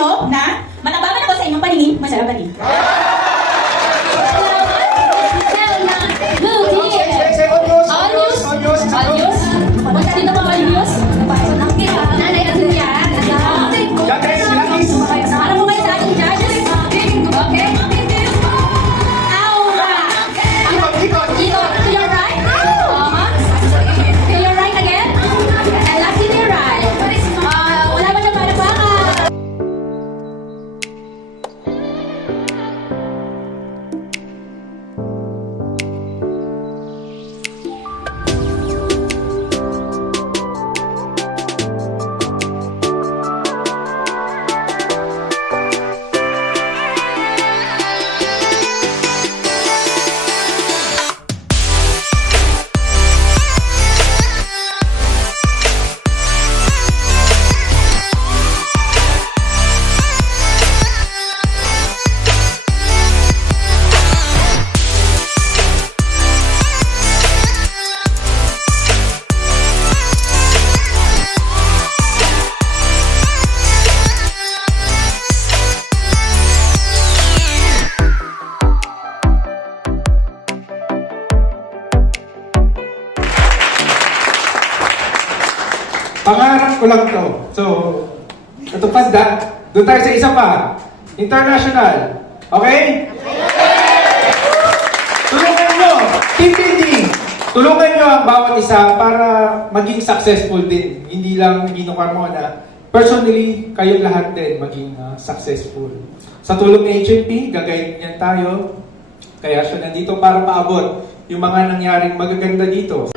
nyo na matabangan ako sa inyong paningin, masarap pa rin. Sino ba Marius? Nanay at niya. Para mo kayo sa ating judges. Okay? Aura! To your right? To your right again? And lastly to your right. Wala ba siya palakpakan? Pangarap ko lang to. So, ito panda. Doon tayo sa isa pa. International. Okay? Tulungan nyo. Team building. Tulungan nyo ang bawat isa para maging successful din. Hindi lang Gino Carmona. Personally, kayong lahat din maging successful. Sa tulong ng HNP, gagawin niyan tayo. Kaya siya nandito para maabot yung mga nangyaring magaganda dito.